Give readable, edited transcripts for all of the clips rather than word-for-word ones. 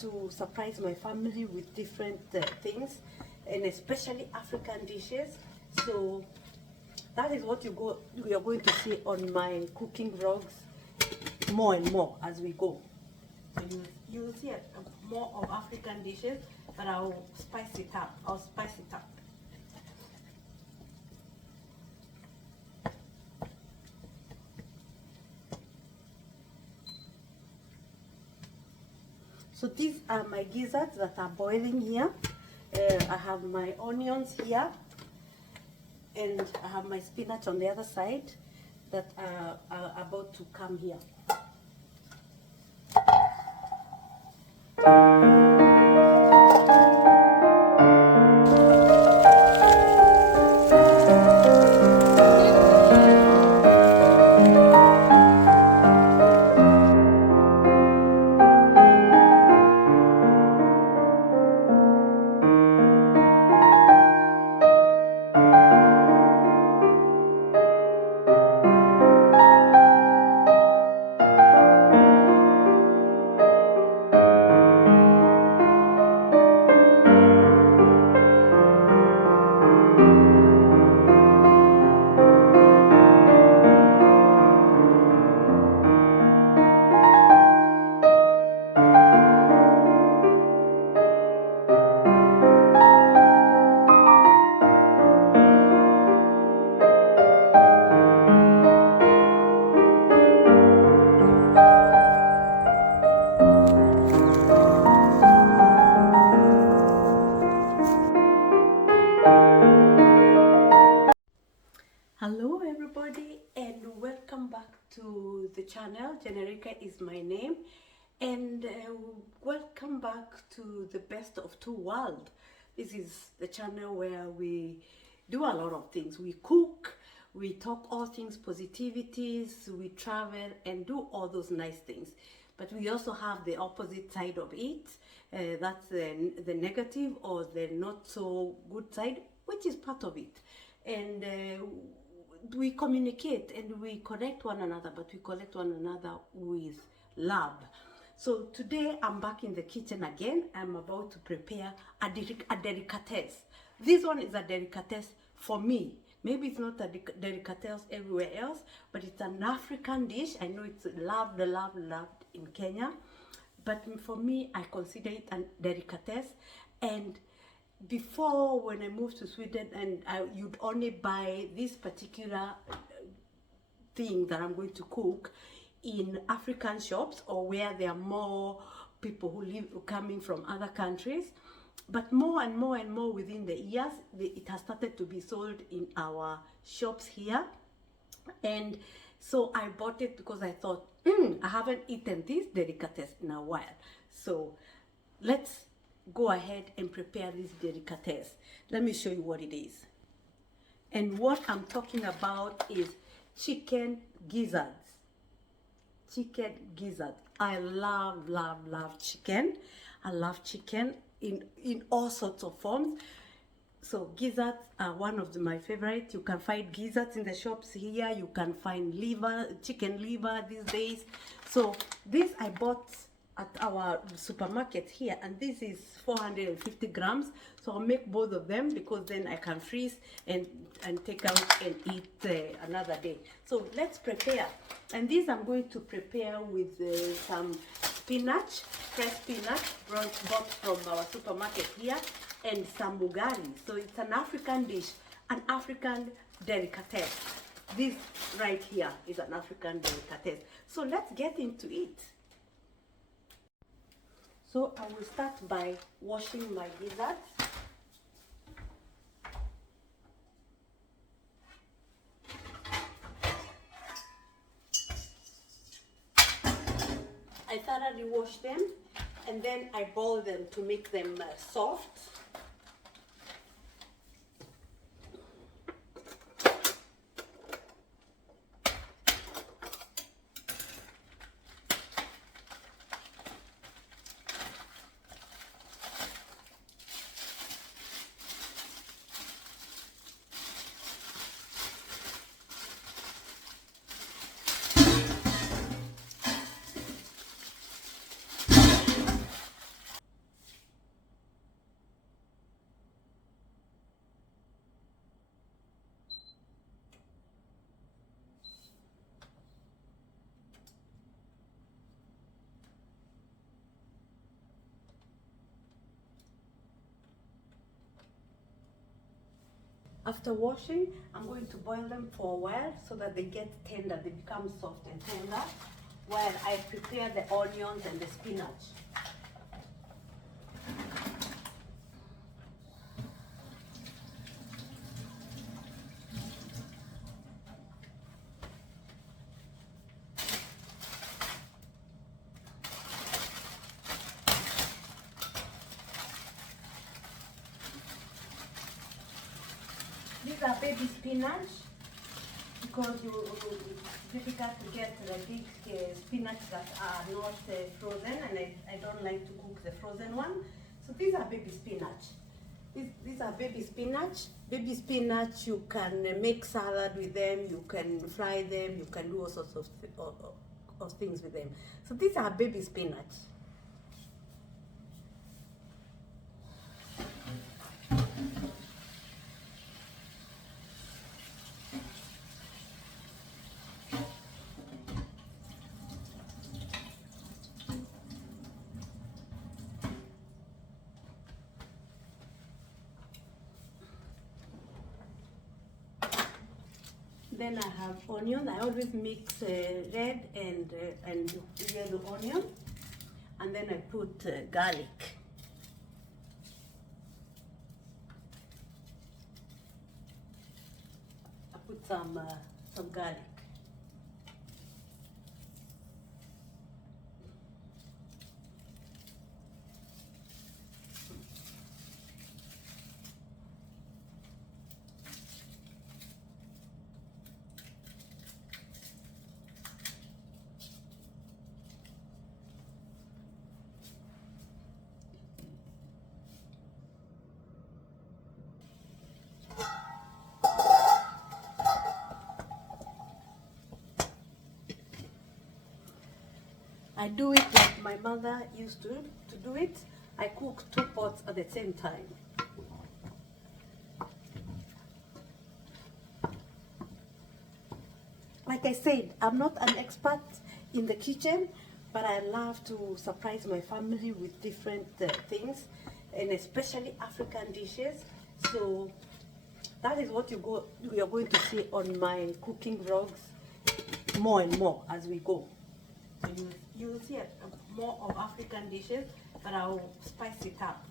to surprise my family with different things, and especially African dishes. So that is what we are going to see on my cooking vlogs more and more as we go. So you will see more of African dishes, but I'll spice it up. So these are my gizzards that are boiling here. I have my onions here, and I have my spinach on the other side that are about to come here. Hello everybody, and welcome back to the channel. Generica is my name, and welcome back to the best of two worlds. This is the channel where we do a lot of things. We cook, we talk all things positivities, we travel and do all those nice things. But we also have the opposite side of it. That's the negative or the not so good side, which is part of it. And we communicate and we connect one another, but we connect one another with love. So today I'm back in the kitchen again. I'm about to prepare a delicatesse. This one is a delicatesse for me. Maybe it's not a delicatesse everywhere else, but it's an African dish. I know it's loved in Kenya, but for me, I consider it a delicatesse. And before, when I moved to Sweden, and you'd only buy this particular thing that I'm going to cook in African shops, or where there are more people who live coming from other countries. But more and more and more within the years, it has started to be sold in our shops here. And so I bought it because I thought, I haven't eaten this delicatesse in a while. So let's go ahead and prepare this delicatesse. Let me show you what it is. And what I'm talking about is chicken gizzards. Chicken gizzards. I love chicken. I love chicken in all sorts of forms. So gizzards are one of my favorites. You can find gizzards in the shops here. You can find chicken liver these days. So this I bought at our supermarket here, and this is 450 grams. So I'll make both of them because then I can freeze and take out and eat another day. So let's prepare. And this I'm going to prepare with some spinach, fresh spinach bought from our supermarket here, and some ugali. So it's an African dish, an African delicatesse. This right here is an African delicatesse. So let's get into it. So I will start by washing my gizzards. I thoroughly wash them, and then I boil them to make them soft. After washing, I'm going to boil them for a while so that they get tender, they become soft and tender, while I prepare the onions and the spinach. These are baby spinach because it's difficult to get the big spinach that are not frozen, and I don't like to cook the frozen one. So these are baby spinach. These are baby spinach. Baby spinach, you can make salad with them, you can fry them, you can do all sorts of things with them. So these are baby spinach. Then I have onion. I always mix red and yellow onion, and then I put garlic. I put some garlic. I do it like my mother used to do it. I cook 2 pots at the same time. Like I said, I'm not an expert in the kitchen, but I love to surprise my family with different things, and especially African dishes. So that is what we are going to see on my cooking vlogs more and more as we go. So you'll see more of African dishes, but I'll spice it up.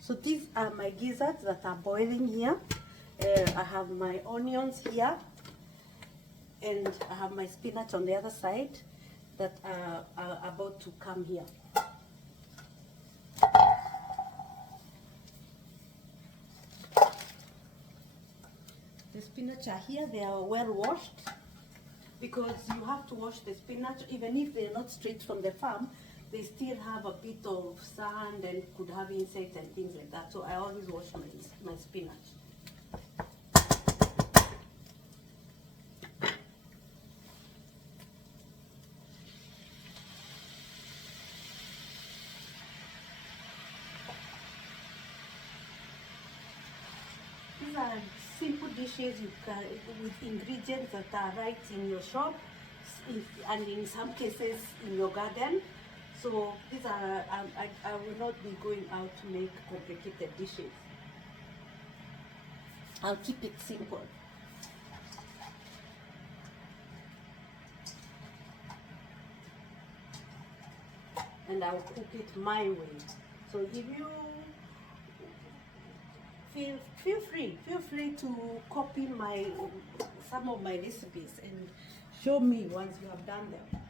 So these are my gizzards that are boiling here. I have my onions here, and I have my spinach on the other side that are about to come here. The spinach are here, they are well washed, because you have to wash the spinach. Even if they're not straight from the farm, they still have a bit of sand and could have insects and things like that. So I always wash my spinach. These are simple dishes you can, with ingredients that are right in your shop, and in some cases in your garden. So these are, I will not be going out to make complicated dishes. I'll keep it simple. And I'll cook it my way. So if you feel free to copy some of my recipes and show me once you have done them.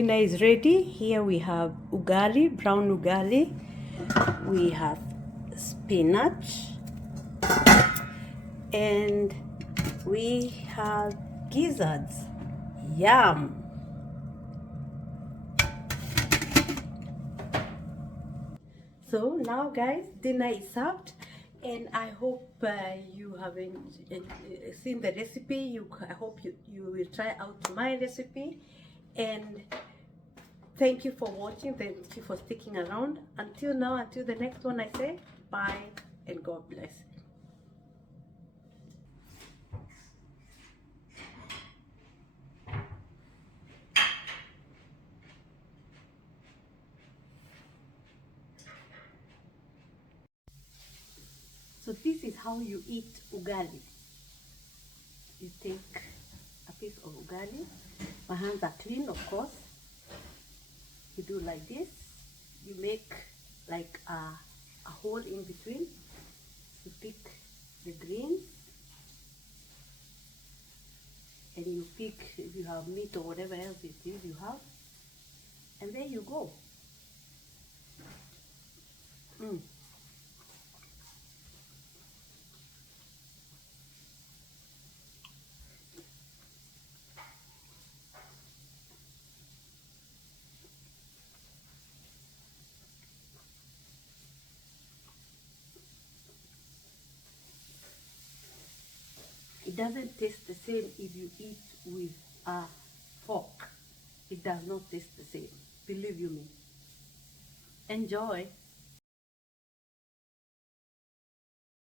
dinner is ready. Here we have ugali, brown ugali. We have spinach. And we have gizzards. Yum! So now guys, dinner is served, and I hope you haven't seen the recipe. I hope you will try out my recipe, and thank you for watching. Thank you for sticking around. Until now, until the next one, I say bye and God bless. So this is how you eat ugali. You take a piece of ugali. My hands are clean, of course. You do like this. You make like a hole in between. You pick the greens, and you pick, if you have meat or whatever else it is you have, and there you go. It doesn't taste the same if you eat with a fork. It does not taste the same, believe you me. Enjoy.